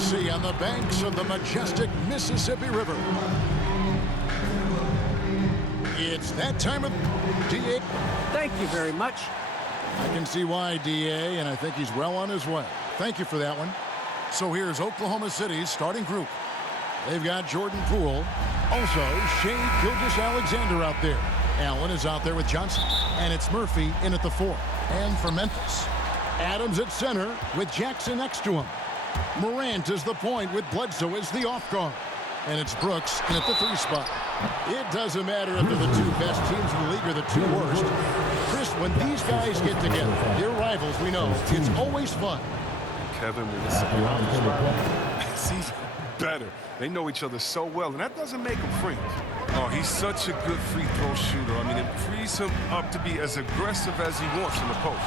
Tennessee on the banks of the majestic Mississippi River. It's that time of DA. Thank you very much. I can see why, DA, and I think he's well on his way. Thank you for that one. So here's Oklahoma City's starting group. They've got Jordan Poole. Also, Shea Gilgeous-Alexander out there. Allen is out there with Johnson. And it's Murphy in at the 4. And for Memphis, Adams at center with Jackson next to him. Morant is the point with Bledsoe as the off guard. And it's Brooks in at the 3 spot. It doesn't matter if they're the 2 best teams in the league or the 2 worst. Chris, when these guys get together, they're rivals, we know. It's always fun. Kevin, when it's about it's even better. They know each other so well, and that doesn't make them friends. Oh, he's such a good free throw shooter. I mean, it frees him up to be as aggressive as he wants in the post.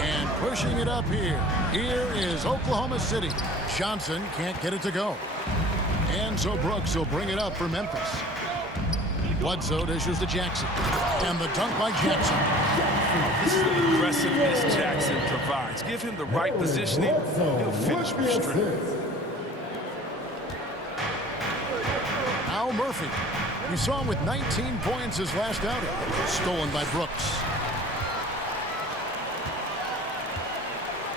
And pushing it up here. Here is Oklahoma City. Johnson can't get it to go. And so Brooks will bring it up for Memphis. Bledsoe dishes to Jackson. And the dunk by Jackson. This is the aggressiveness Jackson provides. Give him the right positioning, he'll finish with strength. Now Murphy. We saw him with 19 points his last outing. Stolen by Brooks.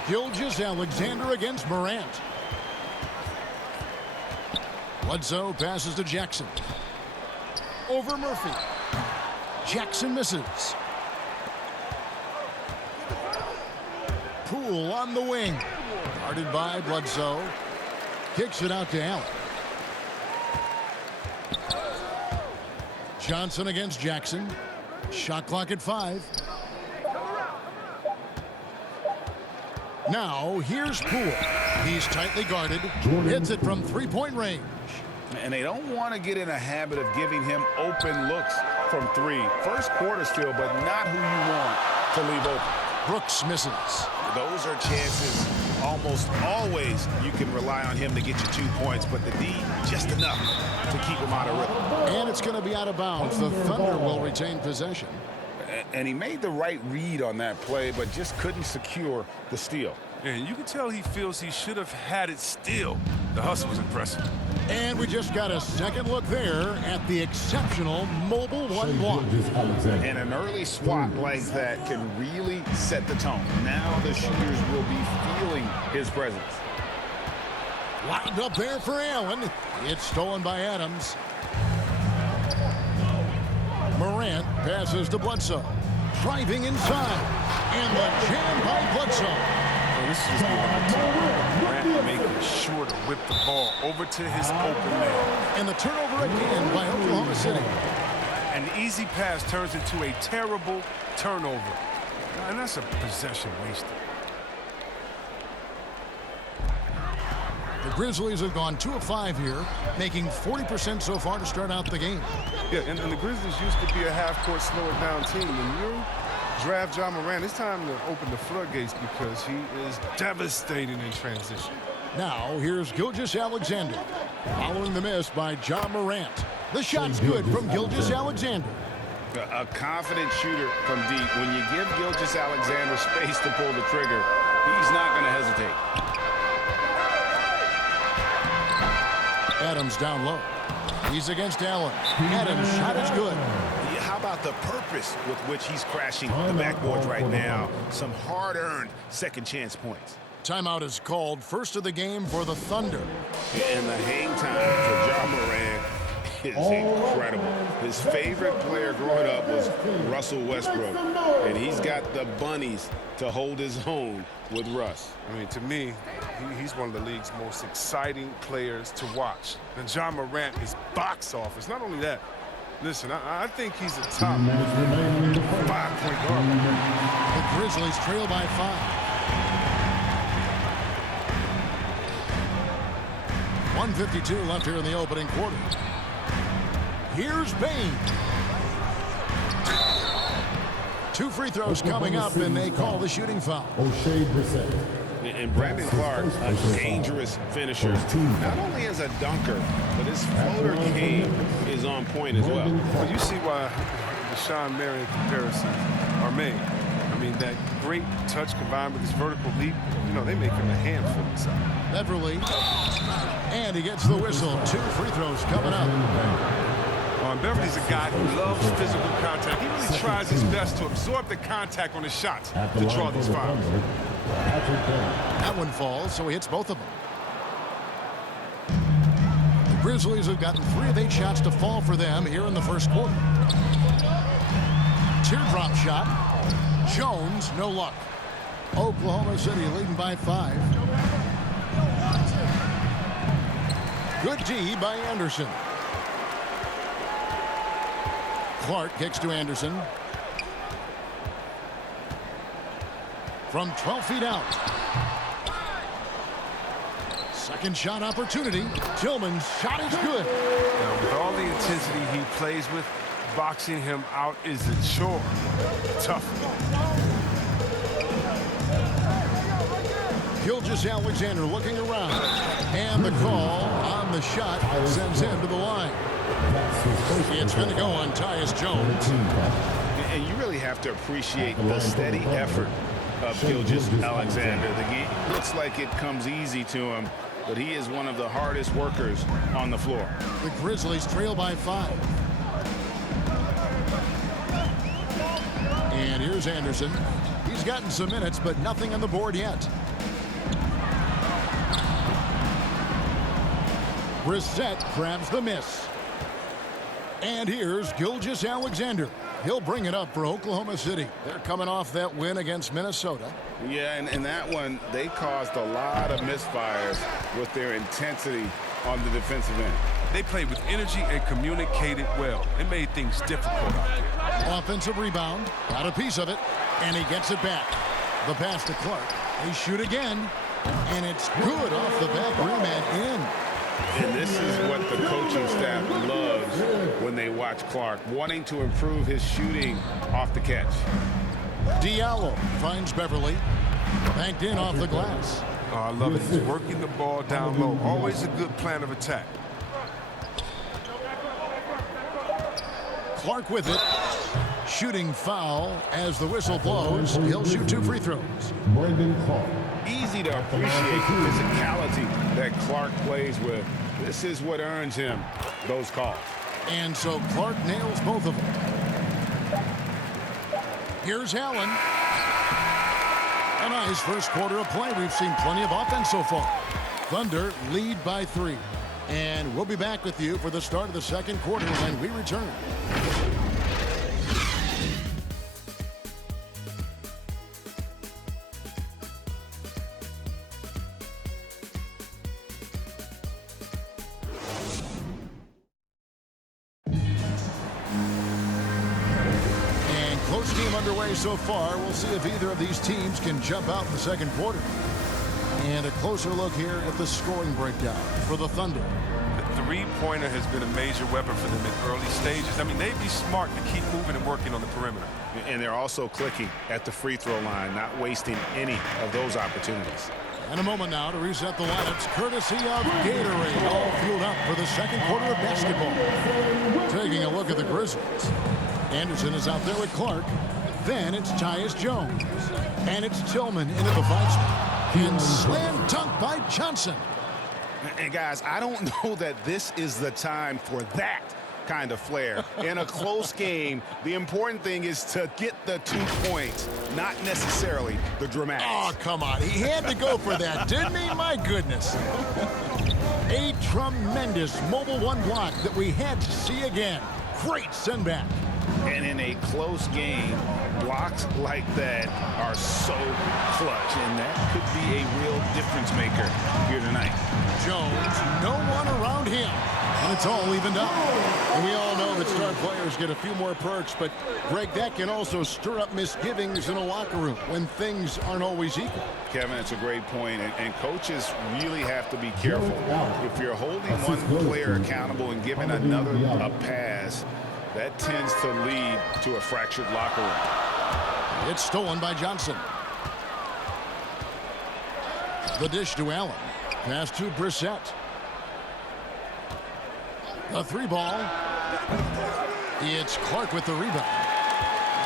Gilgeous-Alexander against Morant. Bledsoe passes to Jackson. Over Murphy. Jackson misses. Poole on the wing. Guarded by Bledsoe. Kicks it out to Allen. Johnson against Jackson. Shot clock at 5. Now here's Poole. He's tightly guarded. Hits it from 3-point range. And they don't want to get in a habit of giving him open looks from 3. First quarter still, but not who you want to leave open. Brooks misses. Those are chances almost always you can rely on him to get you 2 points, but the D just enough to keep him out of rhythm. And it's going to be out of bounds. The Thunder will retain possession. And he made the right read on that play, but just couldn't secure the steal. And you can tell he feels he should have had it still. The hustle was impressive. And we just got a second look there at the exceptional mobile 1 block. And an early swat like that can really set the tone. Now the shooters will be feeling his presence. Lined up there for Allen. It's stolen by Adams. Morant passes to Bledsoe. Driving inside. And the jam by Bledsoe. This is just Morant making sure to whip the ball over to his open man. And the turnover again by Oklahoma City. An easy pass turns into a terrible turnover. And that's a possession wasted. The Grizzlies have gone 2 of 5 here, making 40% so far to start out the game. Yeah, and the Grizzlies used to be a half-court slower-down team. When you draft Ja Morant, it's time to open the floodgates because he is devastating in transition. Now, here's Gilgeous-Alexander. Following the miss by Ja Morant. The shot's good from Gilgeous-Alexander. A confident shooter from deep. When you give Gilgeous-Alexander space to pull the trigger, he's not going to hesitate. Adams down low. He's against Allen. Adams' shot is good. How about the purpose with which he's crashing the backboards right now? Some hard-earned second chance points. Timeout is called. First of the game for the Thunder. And the hang time for Ja Morant is incredible. His favorite player growing up was Russell Westbrook. And he's got the bunnies to hold his own with Russ. I mean, to me, he's one of the league's most exciting players to watch. And Ja Morant is box office. Not only that, listen, I think he's a top 5-point guard. The Grizzlies trail by 5. 1:52 left here in the opening quarter. Here's Bain. 2 free throws coming up, and they call the shooting foul. And Brandon Clark, a dangerous finisher. Not only as a dunker, but his floater game is on point as well. Well, you see why the Sean Marion comparisons are made. I mean, that great touch combined with his vertical leap, you know, they make him a handful inside. Beverly. And he gets the whistle. 2 free throws coming up. And Beverly's a guy who loves physical contact. He really tries his best to absorb the contact on his shots to draw these fouls. That one falls, so he hits both of them. The Grizzlies have gotten 3 of 8 shots to fall for them here in the first quarter. Teardrop shot. Jones, no luck. Oklahoma City leading by 5. Good D by Anderson. Clark kicks to Anderson. From 12 feet out. Second shot opportunity. Tillman's shot is good. Now, with all the intensity he plays with, boxing him out is a chore. Tough. Gilgeous-Alexander looking around. And the call on the shot sends him to the line. It's going to go on Tyus Jones. And you really have to appreciate the steady effort of Gilgeous-Alexander. The game looks like it comes easy to him, but he is one of the hardest workers on the floor. The Grizzlies trail by 5. And here's Anderson. He's gotten some minutes, but nothing on the board yet. Brissett grabs the miss. And here's Gilgeous-Alexander. He'll bring it up for Oklahoma City. They're coming off that win against Minnesota. Yeah, and that one, they caused a lot of misfires with their intensity on the defensive end. They played with energy and communicated well. It made things difficult out there. Offensive rebound. Got a piece of it. And he gets it back. The pass to Clark. They shoot again. And it's good off the back rim and in. And this is what the coaching staff loves when they watch Clark, wanting to improve his shooting off the catch. Diallo finds Beverly. Banked in off the glass. Oh, I love it. He's working the ball down low. Always a good plan of attack. Clark with it. Shooting foul as the whistle blows. He'll shoot 2 free throws. Brandon Clark. Easy to appreciate the physicality that Clark plays with. This is what earns him those calls. And so Clark nails both of them. Here's Allen. A nice first quarter of play. We've seen plenty of offense so far. Thunder lead by 3. And we'll be back with you for the start of the second quarter when we return. Close game underway so far. We'll see if either of these teams can jump out in the second quarter. And a closer look here at the scoring breakdown for the Thunder. The three-pointer has been a major weapon for them in early stages. I mean, they'd be smart to keep moving and working on the perimeter. And they're also clicking at the free throw line, not wasting any of those opportunities. And a moment now to reset the lineups, courtesy of Gatorade, all fueled up for the second quarter of basketball. Taking a look at the Grizzlies. Anderson is out there with Clark. Then it's Tyus Jones. And it's Tillman into the 5 spot. And slam dunk by Johnson. And guys, I don't know that this is the time for that kind of flair. In a close game, the important thing is to get the 2 points, not necessarily the dramatics. Oh, come on. He had to go for that, didn't he? My goodness. A tremendous mobile 1 block that we had to see again. Great send back. And in a close game, blocks like that are so clutch, and that could be a real difference maker here tonight. Jones, no one around him, and it's all evened up. And we all know that star players get a few more perks, but Greg, that can also stir up misgivings in a locker room when things aren't always equal. Kevin, it's a great point, and coaches really have to be careful. If you're holding one player accountable and giving another a pass, that tends to lead to a fractured locker room. It's stolen by Johnson. The dish to Allen. Pass to Brissett. The 3 ball. It's Clark with the rebound.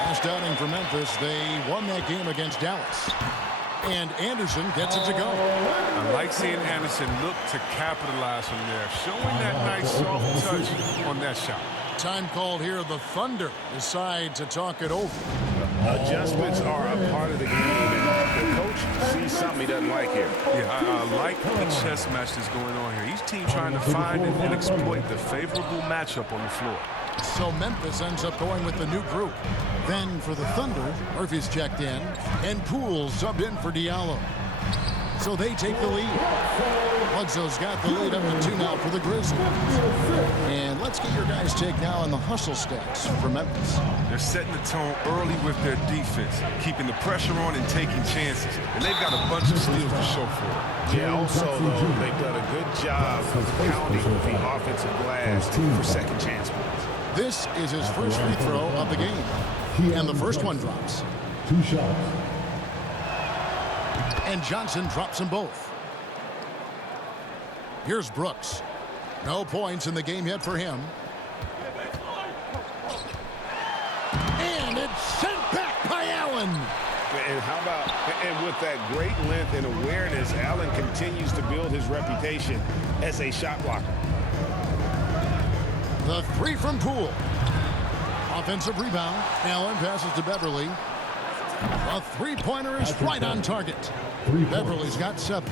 Last outing for Memphis, they won that game against Dallas. And Anderson gets it to go. I like seeing Anderson look to capitalize from there, showing that nice soft touch on that shot. Time called here. The Thunder decide to talk it over. Adjustments are a part of the game, and the coach sees something he doesn't like here. Yeah, I like the chess match that's going on here. Each team trying to find and exploit the favorable matchup on the floor. So Memphis ends up going with the new group. Then for the Thunder, Murphy's checked in, and Poole subbed in for Diallo. So they take the lead. Bledsoe's got the lead up to 2 now for the Grizzlies. And let's get your guys' take now on the hustle stats for Memphis. They're setting the tone early with their defense, keeping the pressure on and taking chances. And they've got a bunch of steals to show for it. Yeah, also, though, they've done a good job of pounding the offensive glass for second chance points. This is his first free throw of the game. And the first one drops. 2 shots. And Johnson drops them both. Here's Brooks. No points in the game yet for him. And it's sent back by Allen. And how about, and with that great length and awareness, Allen continues to build his reputation as a shot blocker. The 3 from Poole. Offensive rebound. Allen passes to Beverly. A 3-pointer is right on target. Beverly's got 7.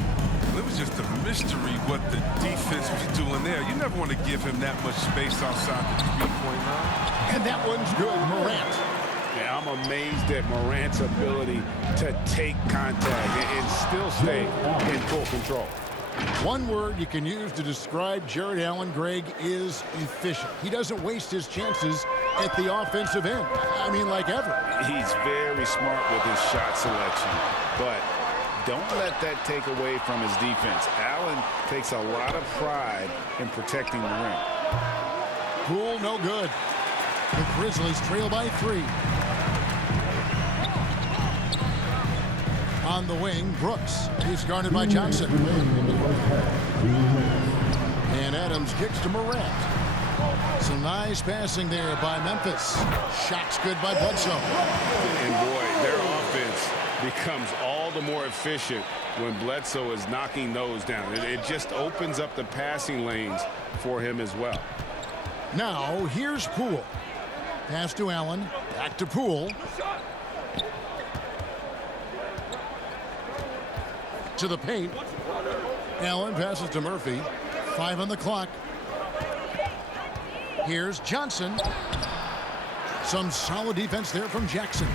It was just a mystery what the defense was doing there. You never want to give him that much space outside the 3-point line. And that one's good. Morant. Yeah, I'm amazed at Morant's ability to take contact and still stay in full control. One word you can use to describe Jared Allen, Greg, is efficient. He doesn't waste his chances at the offensive end. I mean, like ever. He's very smart with his shot selection, but don't let that take away from his defense. Allen takes a lot of pride in protecting the rim. Poole, no good. The Grizzlies trail by 3. On the wing, Brooks. He's guarded by Johnson. And Adams kicks to Morant. Some nice passing there by Memphis. Shots good by Bledsoe. And boy, their offense becomes all the more efficient when Bledsoe is knocking those down. It just opens up the passing lanes for him as well. Now, here's Poole. Pass to Allen. Back to Poole. To the paint. Allen passes to Murphy. 5 on the clock. Here's Johnson. Some solid defense there from Jackson.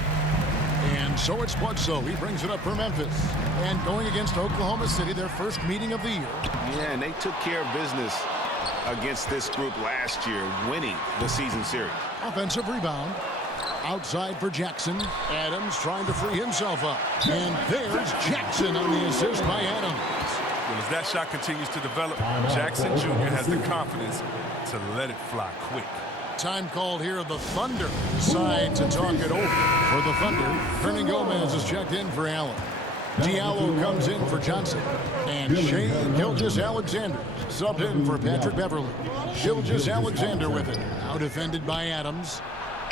And so it's Bledsoe. He brings it up for Memphis. And going against Oklahoma City, their first meeting of the year. Yeah, and they took care of business against this group last year, winning the season series. Offensive rebound. Outside for Jackson. Adams trying to free himself up. And there's Jackson on the assist by Adams. Well, as that shot continues to develop, Jackson Jr. has the confidence to let it fly quick. Time called here. The Thunder decide to talk it over. For the Thunder, Hernan Gomez is checked in for Allen. Diallo comes in for Johnson. And Shea Gilgeous-Alexander subbed in for Patrick Beverly. Gilgeous-Alexander with it. Now defended by Adams.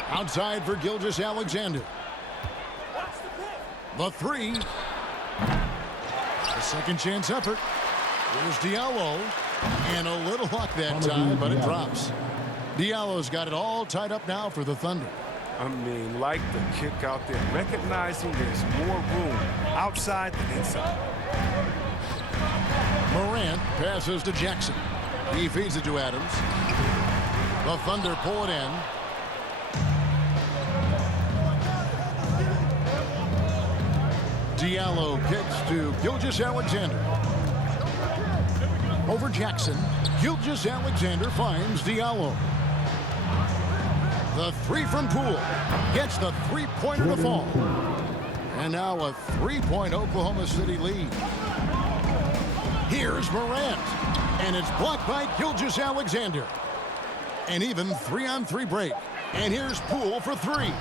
Outside for Gilgeous-Alexander. The 3. A second chance effort. Here's Diallo. And a little luck that time, but it drops. Diallo's got it all tied up now for the Thunder. I mean, like the kick out there, recognizing there's more room outside than inside. Morant passes to Jackson. He feeds it to Adams. The Thunder pull it in. Diallo kicks to Gilgeous-Alexander. Over Jackson. Gilgeous-Alexander finds Diallo. The 3 from Poole. Gets the 3-pointer to fall. And now a 3-point Oklahoma City lead. Here's Morant. And it's blocked by Gilgeous-Alexander. An even 3-on-3 break. And here's Poole for 3.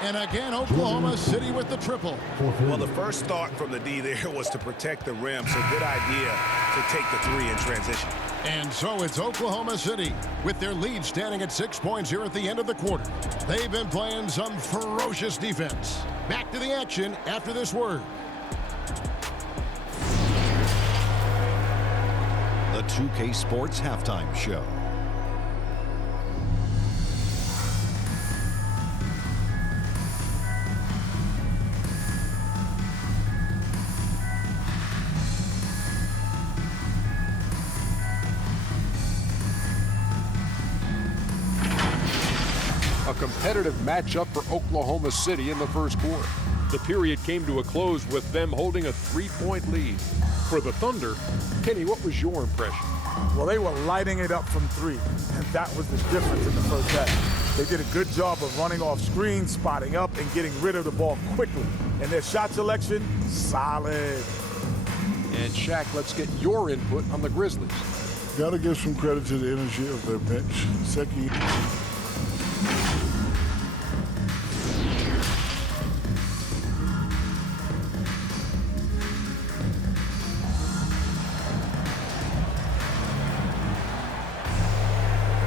And again, Oklahoma City with the triple. Well, the first thought from the D there was to protect the rim, so good idea to take the 3 in transition. And so it's Oklahoma City with their lead standing at 6 points here at the end of the quarter. They've been playing some ferocious defense. Back to the action after this word. The 2K Sports Halftime Show. A competitive matchup for Oklahoma City in the first quarter. The period came to a close with them holding a 3-point lead. For the Thunder, Kenny, what was your impression? Well, they were lighting it up from three, and that was the difference in the first half. They did a good job of running off screens, spotting up, and getting rid of the ball quickly. And their shot selection, solid. And Shaq, let's get your input on the Grizzlies. Got to give some credit to the energy of their bench. Seki.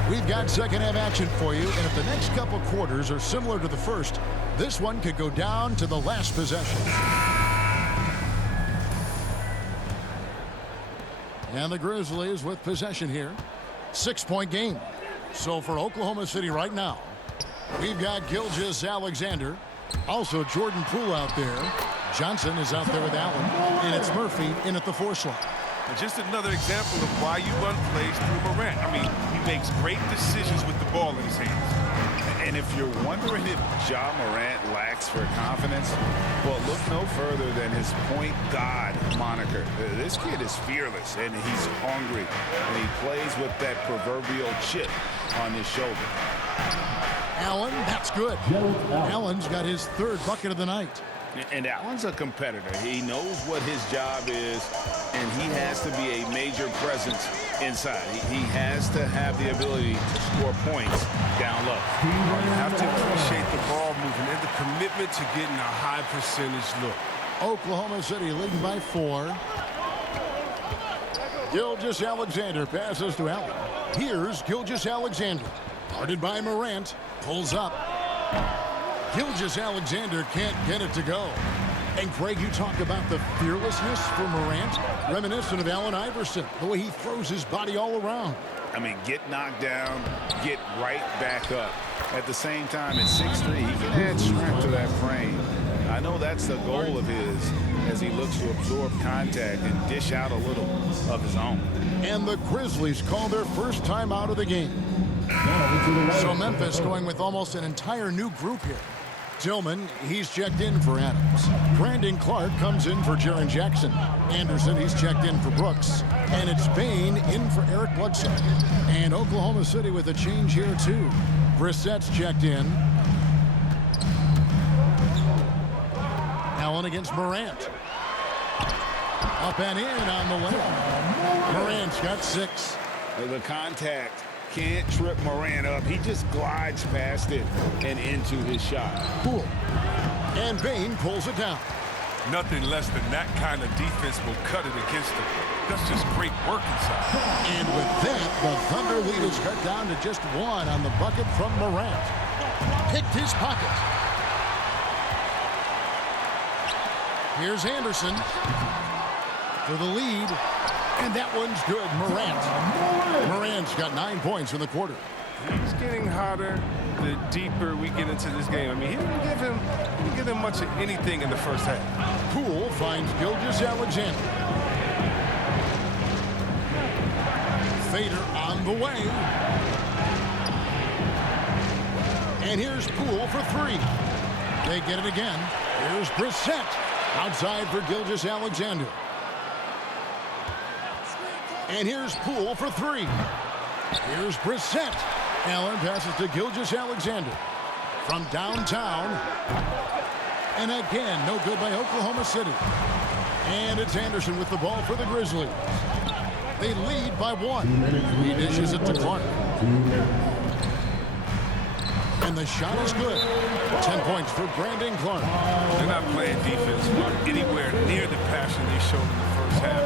We've got second half action for you, and if the next couple quarters are similar to the first, this one could go down to the last possession. And the Grizzlies with possession here. 6-point game. So for Oklahoma City right now, we've got Gilgeous-Alexander. Also Jordan Poole out there. Johnson is out there with Allen. And it's Murphy in at the 4 slot. And just another example of why you run plays through Morant. I mean, he makes great decisions with the ball in his hands. And if you're wondering if Ja Morant lacks for confidence, well, look no further than his point guard moniker. This kid is fearless, and he's hungry, and he plays with that proverbial chip on his shoulder. Allen, that's good. Allen's got his 3rd bucket of the night. And Allen's a competitor. He knows what his job is, and he has to be a major presence inside. He has to have the ability to score points down low. You have to appreciate the ball movement and the commitment to getting a high percentage look. Oklahoma City leading by 4. Gilgeous-Alexander passes to Allen. Here's Gilgeous-Alexander. Guarded by Morant. Pulls up. Gilgeous-Alexander can't get it to go. And Craig, you talk about the fearlessness for Morant, reminiscent of Allen Iverson, the way he throws his body all around. I mean, get knocked down, get right back up. At the same time, at 6'3", he can add strength to that frame. I know that's the goal of his as he looks to absorb contact and dish out a little of his own. And the Grizzlies call their first time out of the game. So Memphis going with almost an entire new group here. Tillman, he's checked in for Adams. Brandon Clark comes in for Jaren Jackson. Anderson, he's checked in for Brooks. And it's Bain in for Eric Bledsoe. And Oklahoma City with a change here, too. Brissett's checked in. Allen against Morant. Up and in on the layup. Morant's got 6. The contact can't trip Morant up. He just glides past it and into his shot. Cool. And Bain pulls it down. Nothing less than that kind of defense will cut it against him. That's just great work inside. And with that, the Thunder lead is cut down to just 1 on the bucket from Morant. Picked his pocket. Here's Anderson for the lead. And that one's good. Morant's got 9 points in the quarter. He's getting hotter the deeper we get into this game. I mean, he didn't give him much of anything in the first half. Poole finds Gilgeous-Alexander. Fader on the way. And here's Poole for 3. They get it again. Here's Brissett outside for Gilgeous-Alexander. And here's Poole for 3. Here's Brissett. Allen passes to Gilgeous-Alexander from downtown. And again, no good by Oklahoma City. And it's Anderson with the ball for the Grizzlies. They lead by 1. He dishes it to Clark. And the shot is good. 10 points for Brandon Clark. They're not playing defense anywhere near the passion they showed in the first half.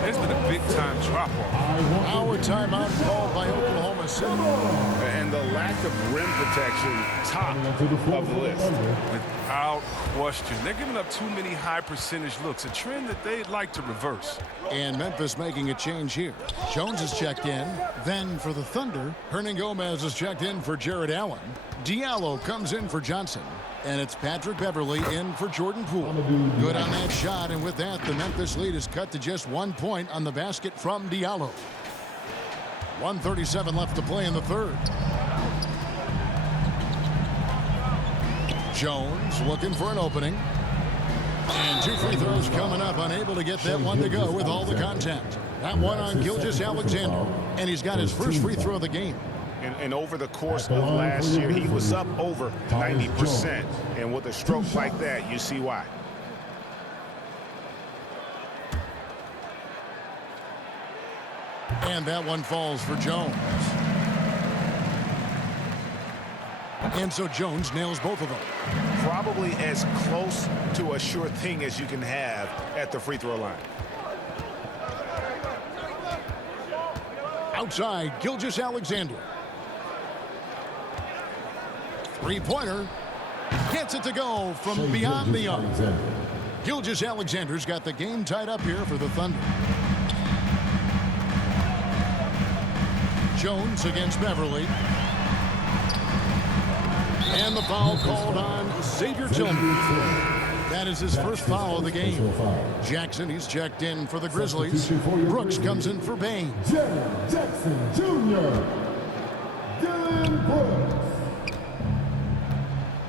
There's been a big-time drop-off. Now a timeout called by Oklahoma City. And the lack of rim protection, top of the list. Without question. They're giving up too many high-percentage looks, a trend that they'd like to reverse. And Memphis making a change here. Jones is checked in. Then for the Thunder, Hernan Gomez is checked in for Jared Allen. Diallo comes in for Johnson. And it's Patrick Beverly in for Jordan Poole. Good on that shot, and with that, the Memphis lead is cut to just 1 point on the basket from Diallo. 1:37 left to play in the third. Jones looking for an opening. And 2 free throws coming up, unable to get that one to go with all the contact. That one on Gilgeous-Alexander, and he's got his first free throw of the game. And over the course of last year, he was up over 90%. And with a stroke like that, you see why. And that one falls for Jones. And so Jones nails both of them. Probably as close to a sure thing as you can have at the free throw line. Outside, Gilgeous-Alexander. Three-pointer. Gets it to go from beyond the arc. Gilgeous-Alexander's got the game tied up here for the Thunder. Jones against Beverly. And the foul called on Xavier Tillman. That is his first foul of the game. Jackson, he's checked in for the Grizzlies. Brooks comes in for Bain. Jackson Jr. Dylan Brooks.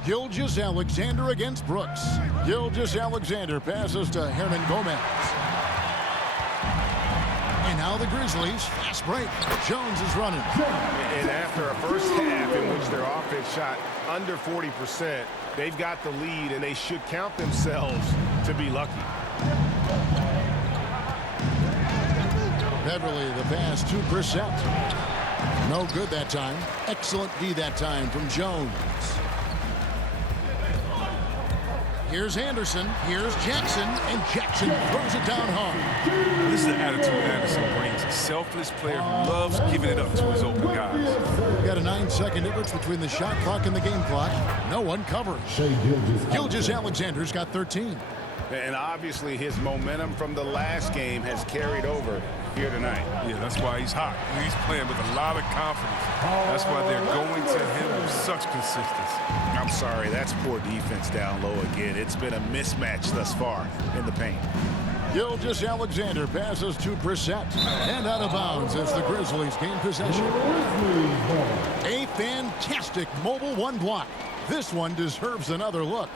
Gilgeous-Alexander against Brooks. Gilgeous-Alexander passes to Hernan Gomez. And now the Grizzlies, fast break. Jones is running. And after a first half in which their offense shot under 40%, they've got the lead, and they should count themselves to be lucky. Beverly, the pass to Brissett. No good that time. Excellent D that time from Jones. Here's Anderson. Here's Jackson. And Jackson throws it down hard. This is the attitude Anderson brings. A selfless player who loves giving it up to his open guys. We've got a 9-second difference between the shot clock and the game clock. No one covers. Gilgeous-Alexander's got 13. And obviously his momentum from the last game has carried over here tonight. Yeah, that's why he's hot. He's playing with a lot of confidence. That's why they're going to him with such consistency. I'm sorry, that's poor defense down low again. It's been a mismatch thus far in the paint. Gilgeous-Alexander passes to Brissett. And out of bounds as the Grizzlies gain possession. A fantastic mobile one block. This one deserves another look.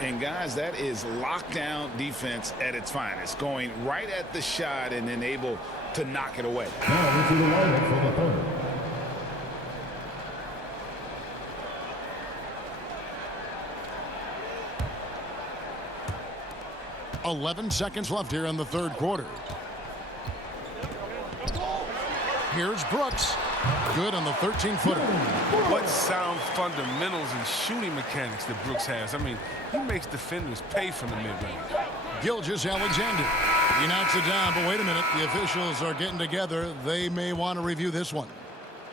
And guys, that is lockdown defense at its finest. Going right at the shot and then able to knock it away. Now into the lineup for the Thunder. 11 seconds left here in the third quarter. Here's Brooks. Good on the 13-footer. What sound fundamentals and shooting mechanics that Brooks has. I mean, he makes defenders pay from the mid-range. Gilgeous-Alexander. He knocks it down, but wait a minute. The officials are getting together. They may want to review this one.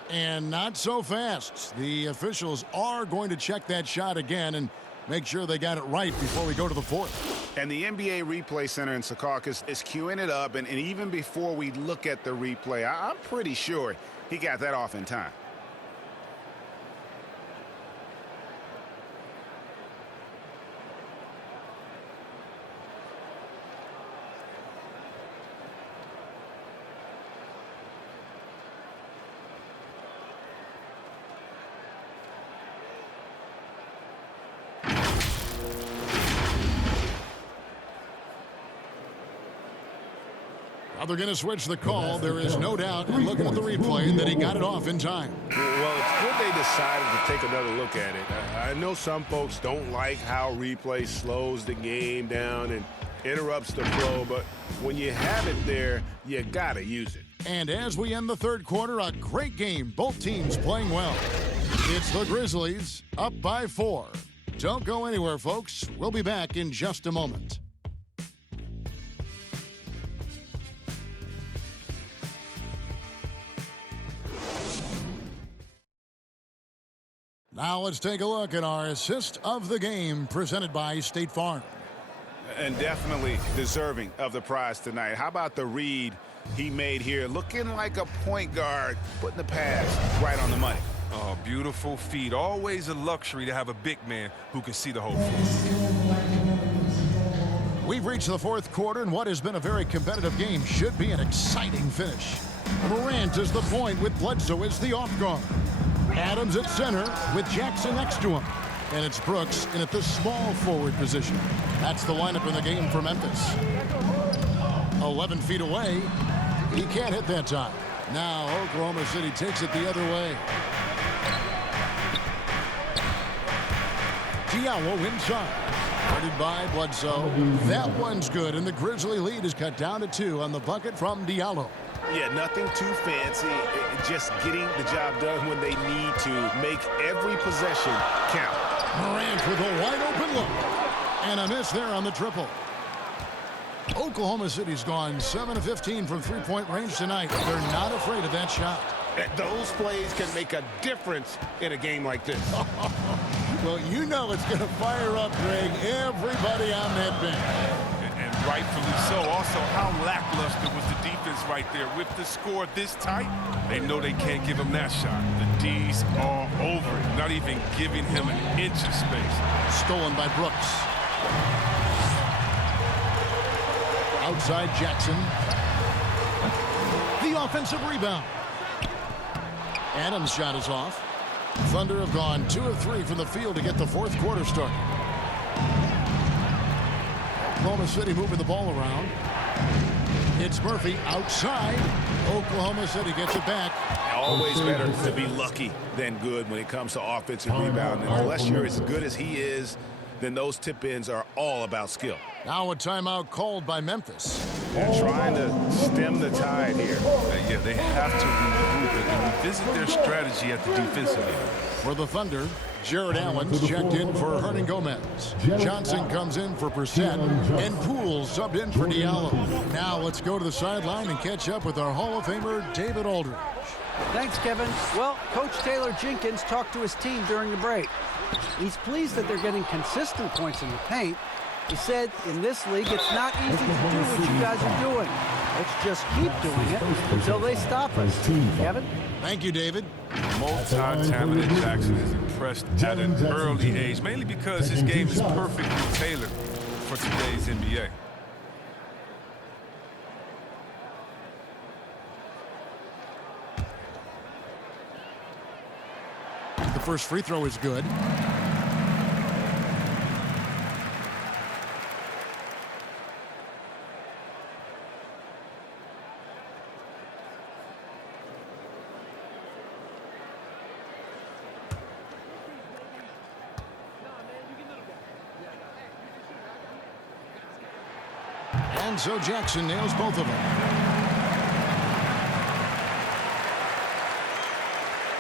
And not so fast. The officials are going to check that shot again and make sure they got it right before we go to the fourth. And the NBA Replay Center in Secaucus is queuing it up, and even before we look at the replay, I'm pretty sure he got that off in time. Now they're going to switch the call. There is no doubt, and looking at the replay, that he got it off in time. Well, it's good they decided to take another look at it. I know some folks don't like how replay slows the game down and interrupts the flow, but when you have it there, you got to use it. And as we end the third quarter, a great game. Both teams playing well. It's the Grizzlies up by 4. Don't go anywhere, folks. We'll be back in just a moment. Now let's take a look at our assist of the game presented by State Farm. And definitely deserving of the prize tonight. How about the read he made here? Looking like a point guard, putting the pass right on the money. Oh, beautiful feed. Always a luxury to have a big man who can see the whole floor. We've reached the fourth quarter, and what has been a very competitive game should be an exciting finish. Morant is the point with Bledsoe as the off guard. Adams at center with Jackson next to him. And it's Brooks in at the small forward position. That's the lineup in the game for Memphis. 11 feet away. He can't hit that time. Now Oklahoma City takes it the other way. Diallo inside. Guarded by Bledsoe. That one's good, and the Grizzly lead is cut down to 2 on the bucket from Diallo. Yeah, nothing too fancy. Just getting the job done when they need to. Make every possession count. Morant with a wide open look. And a miss there on the triple. Oklahoma City's gone 7 of 15 from three-point range tonight. They're not afraid of that shot. Those plays can make a difference in a game like this. Well, you know it's going to fire up, Greg, everybody on that bench. And rightfully so. Also, how lackluster was the defense right there. With the score this tight, they know they can't give him that shot. The D's all over it, not even giving him an inch of space. Stolen by Brooks. Outside Jackson. The offensive rebound. Adams' shot is off. Thunder have gone 2 of 3 from the field to get the fourth quarter started. Oklahoma City moving the ball around. It's Murphy outside. Oklahoma City gets it back. Always better to be lucky than good when it comes to offensive rebounding. Unless you're as good as he is, then those tip-ins are all about skill. Now a timeout called by Memphis. They're trying to stem the tide here. Yeah, they have to regroup and revisit their strategy at the defensive end. For the Thunder, Jared Allen's checked in for Hernan Gomez. Johnson comes in for Brissett, and Poole subbed in for Diallo. Now let's go to the sideline and catch up with our Hall of Famer, David Aldridge. Thanks, Kevin. Well, Coach Taylor Jenkins talked to his team during the break. He's pleased that they're getting consistent points in the paint. He said, in this league, it's not easy to do what you guys are doing. Let's just keep doing it until they stop us. Kevin? Thank you, David. Multi-talented Jackson is impressed at an early age, mainly because his game is perfectly tailored for today's NBA. The first free throw is good. And so Jackson nails both of them.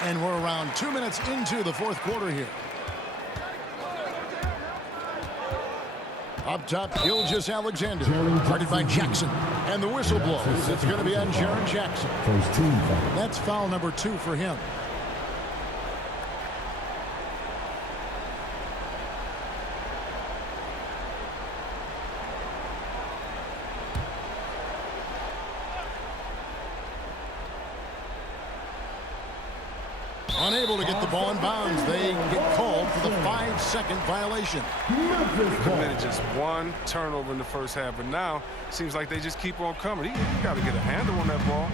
And we're around 2 minutes into the fourth quarter here. Up top, Gilgeous Alexander, guarded by Jackson. And the whistle blows. It's going to be on Jaren Jackson. That's foul number 2 for him. Unable to get the ball in bounds. They get called for the 5-second violation. Committed just one turnover in the first half, but now seems like they just keep on coming. You got to get a handle on that ball.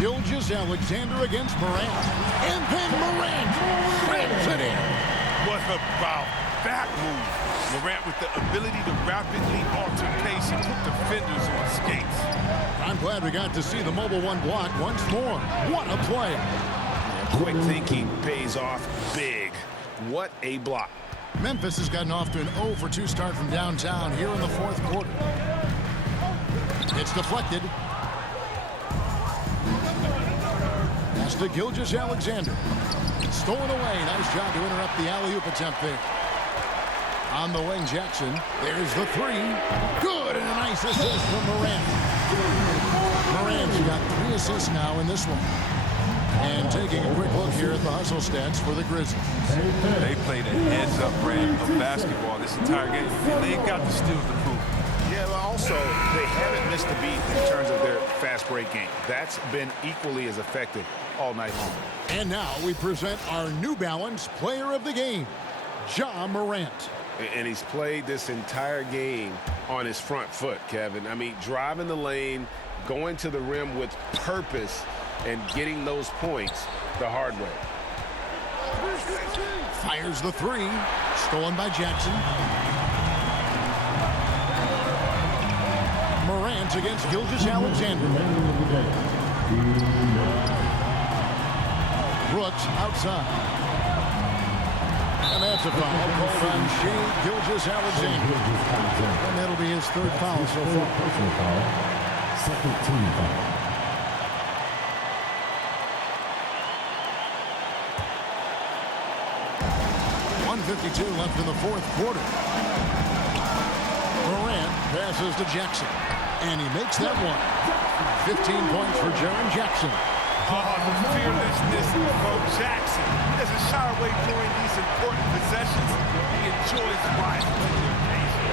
Gilgeous Alexander against Morant. And then Morant slams it in. What about that move? Morant with the ability to rapidly alter pace and put defenders on skates. I'm glad we got to see the mobile one block once more. What a play. Quick thinking pays off big. What a block. Memphis has gotten off to an 0 for 2 start from downtown here in the fourth quarter. It's deflected. Pass to Gilgeous Alexander. Stolen away. Nice job to interrupt the alley-oop attempt there. On the wing, Jackson. There's the 3. Good, and a nice assist from Morant. Morant's got 3 assists now in this one. And taking a quick look here at the hustle stats for the Grizzlies. They played a heads-up brand of basketball this entire game, and they got the steals to prove. Yeah, but also, they haven't missed a beat in terms of their fast break game. That's been equally as effective all night long. And now we present our New Balance Player of the Game, Ja Morant. And he's played this entire game on his front foot, Kevin. I mean, driving the lane, going to the rim with purpose, and getting those points the hard way. Fires the three. Stolen by Jackson. Morant against Gilgeous-Alexander. Brooks outside. And that's a foul called on Shea Gilgeous-Alexander. And that'll be his third foul so far. Second team foul. .152 left in the fourth quarter. Morant passes to Jackson. And he makes that one. 15 points for Jaren Jackson. Oh, the fearlessness of Jackson. He doesn't shy away during these important possessions. He enjoys rising to the occasion.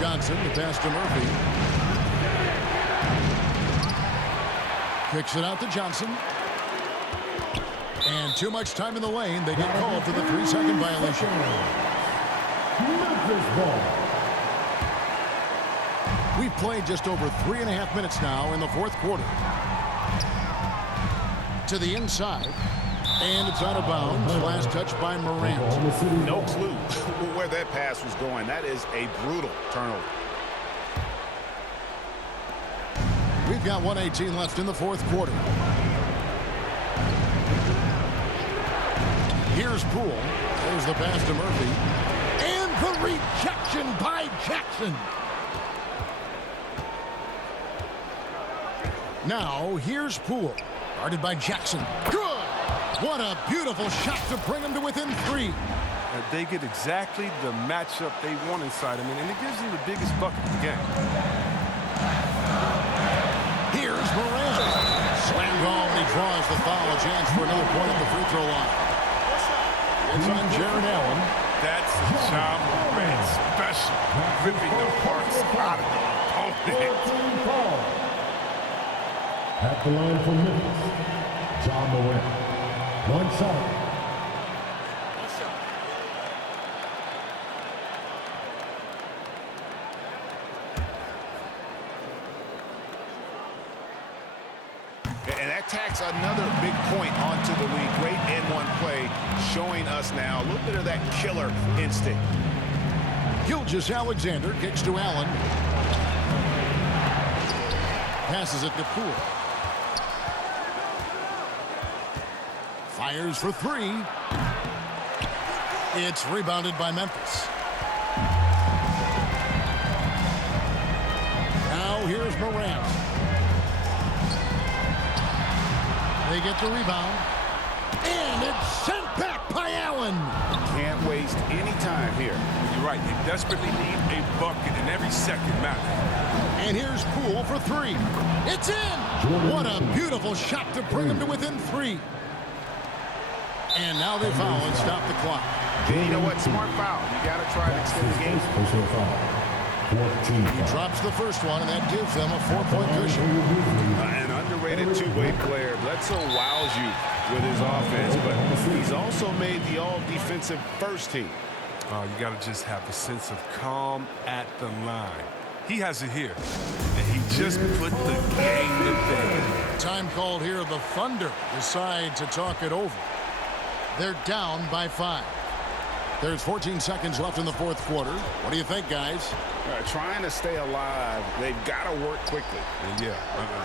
Johnson, the pass to Murphy. Kicks it out to Johnson. And too much time in the lane. They get called for the 3-second violation. Memphis ball. We've played just over 3.5 minutes now in the fourth quarter. To the inside. And it's out of bounds. Last touch by Morant. No clue where that pass was going. That is a brutal turnover. We've got 1:18 left in the fourth quarter. Here's Poole. There's the pass to Murphy. And the rejection by Jackson. Now, here's Poole. Guarded by Jackson. Good! What a beautiful shot to bring him to within 3. They get exactly the matchup they want inside him, and it gives them the biggest bucket of the game. Here's Morant. Slammed home, and he draws the foul. A chance for another point at the free throw line. It's on Jared Allen. That's Ja Morant special. Ripping the hearts out of the opponent. At the line for Memphis, Ja Morant. One shot. And that tacks another big point onto the league. Great N1 play, showing us now a little bit of that killer instinct. Gilgeous-Alexander kicks to Allen. Passes it to Poole. Fires for 3. It's rebounded by Memphis. Now here's Morant. They get the rebound. And it's sent back by Allen. Can't waste any time here. You're right. They desperately need a bucket, and every second matters. And here's Poole for 3. It's in! What a beautiful shot to bring him to within 3. And now they foul and stop the clock. And you know what? Smart foul. You got to try to extend the game. Personal foul. 14 He drops the first one, and that gives them a 4-point cushion. An underrated two-way player. Bledsoe wows you with his offense, but he's also made the all-defensive first team. You got to just have a sense of calm at the line. He has it here, and he just put the game to bed. Time called here. The Thunder decide to talk it over. They're down by 5. There's 14 seconds left in the fourth quarter. What do you think, guys? Trying to stay alive, they've got to work quickly. And yeah,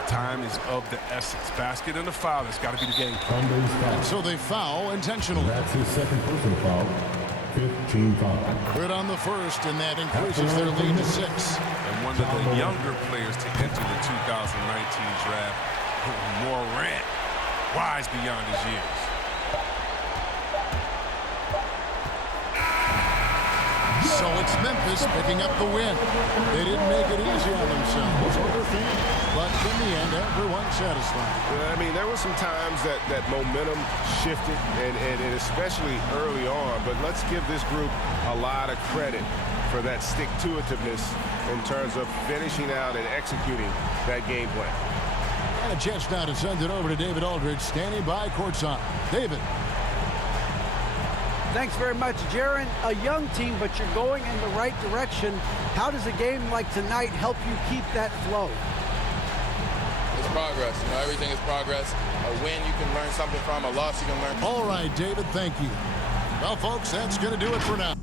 time is of the essence. Basket and a foul, that's got to be the game. And so they foul intentionally. That's his second personal foul. 15 foul. Good on the first, and that increases their lead to 6. And one of the younger players to enter the 2019 draft, Morant, wise beyond his years. So So it's Memphis picking up the win. They didn't make it easy on themselves or their fans, but in the end, everyone's satisfied. I mean, there were some times that momentum shifted, and especially early on, but let's give this group a lot of credit for that stick-to-itiveness in terms of finishing out and executing that game plan. And a chance now to send it over to David Aldridge, standing by courtside. David. Thanks very much, Jaron. A young team, but you're going in the right direction. How does a game like tonight help you keep that flow? It's progress. You know, everything is progress. A win you can learn something from. A loss you can learn. All right, David, thank you. Well, folks, that's going to do it for now.